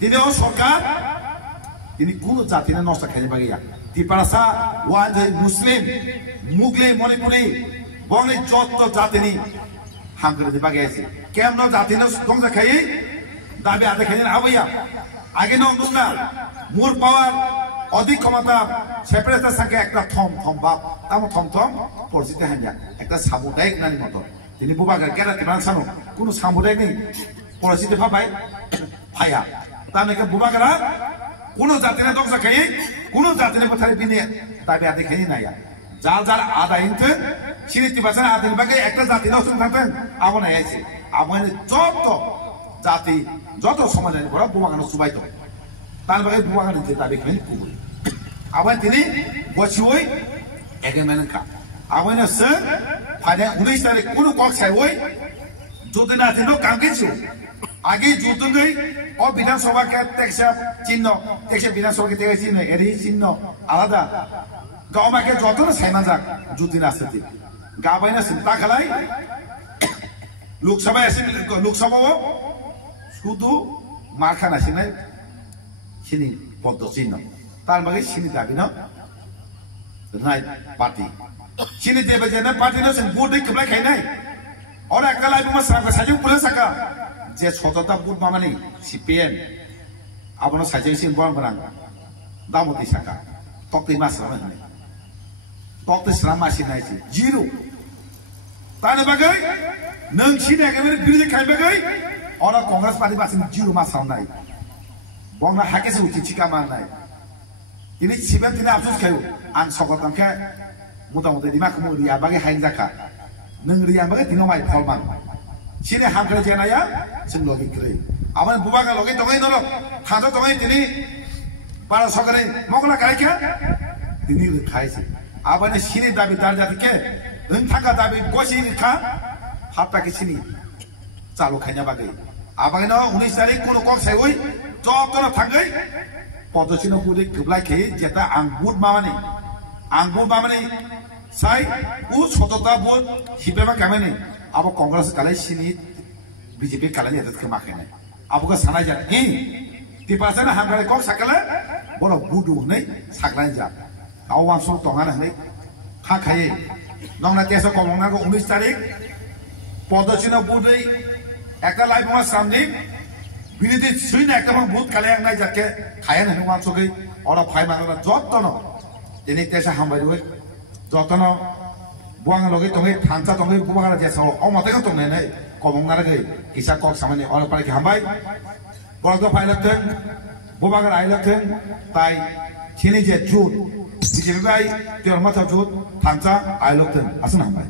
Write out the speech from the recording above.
তিনিও সরকার তিনি কোন জাতি না নষ্ট খাইতে বাগিয়া তিপারাসা ওয়ান মুসলিম মুগলে মণিপুরি বংলি যত জাতিনি হামকরে বাগিয়েছে কেমন জাতি না দংজা খাই দাবি আদে খাই আবইয়া আগে নঙ্গুনা মোর পাওয়ার অধিক ক্ষমতা সেপারেটার সঙ্গে একটা থম থম বাপ তাম থম থম পরিচিতি হাইয়া একটা সামুদায়িক নারী মতো তিনি বুবাগার কেরাতি বানসানো কোন সামুদায়িক নেই পরিচিতি ভাবাই ভাইয়া তার নাকি বুবাগারা কোন জাতিনে দংজা খাই কোন জাতিনে পথারে বিনে দাবি আদে খাই নাইয়া যার যার আদায় ইনতে সিরিতি বাজার আদিন বাগে একটা জাতি নষ্ট থাকতেন আবনা আইছে আবনে যত জাতি যত সমাজের বড় বুবাগানো সুবাইত তার বাগে বুবাগানো যে দাবি খাই কুবুল আবার তিনি বসিওই একে মেনকা আবার সে ফাইনে 19 তারিখ কোন কক ছাই যদি না দিন কাঙ্গেছো আগে যুদ্ধ গই ও বিধানসভা কে টেক্সা চিহ্ন টেক্সা বিধানসভা কে টেক্সা চিহ্ন এরি চিহ্ন আলাদা গাওমাকে যত সাইনা যাক যুদ্ধ না আসতে গাবাইনা চিন্তা খালাই লোকসভা অ্যাসেম্বলি লোকসভাও শুধু মারখানা সিনাই সিনি পদ্ম চিহ্ন তার বাকি সিনি দাবি না রাইট পার্টি সিনি দেবে যে না পার্টি না বুট কেবলা খাই নাই আর একটা লাইফ মা সাকা সাজু পুলে সাকা যে সততা বুট মামানি সিপিএম আবনো সাজে সিন বন বরাং দামতি সাকা তকতি মাসরা নাই তকতি শ্রামা সিনাই জিরো তানে বাকি নং সিনে একেবারে বিরোধী খাই বাকি আর কংগ্রেস পার্টি বাসিন জিরো মাসরা নাই বংলা হাকেছে উঠি চিকা মান নাই ini siapa tidak absus kayu ang sokot angka mudah-mudah di mak ria bagi hain zaka neng ria bagi tino mai polman sini hamkere jena ya sen logi kre aman bubaga logi tongai nolo khado tongai tini para sokare mogla kai kya tini khai si abane sini dabi dar jati ke entaka dabi gosi kha hatta ke sini চালু খাইনা বাগে abane no 19 tarik kono kok sai oi job to thangai পদচিহ্ন পুরে কেবলাই খেয়ে যেটা আঙ্গুর মামানি সাই ও সততা বোধ হিপেমা কামেনে আবো কংগ্রেস কালাই সিনি বিজেপি কালাই এত মাখে নাই আবুকে সানাই যা হি তিপাসে না হামগারে কক সাকালে বড় বুডু নেই সাকলাই যা গাও ওয়াংশ টঙানা নেই খা খাইয়ে নংনা তেস কমংনাগো 19 তারিখ পদচিহ্ন পুরে একটা লাইভ আমার সামনে বিরোধী সুইনা একটা ভূত কালে নাই যাকে খায় না মান চোখে ওরা ফাই মাংলা যত্ন তিনি তেসা হামবাই রই যত্ন বুয়াং লগে তুমি থানসা তুমি বুবাগারা যে সালো ও মাতে তো নাই নাই কমং না গে কিসা কক সামনে ওরা পারে কি হামবাই বড় ফাই লাগতেন বুবাগারা আই লাগতেন তাই ছিনি যে জুট বিজেপি ভাই তোর মাথা জুট থানসা আই লাগতেন আসুন হামবাই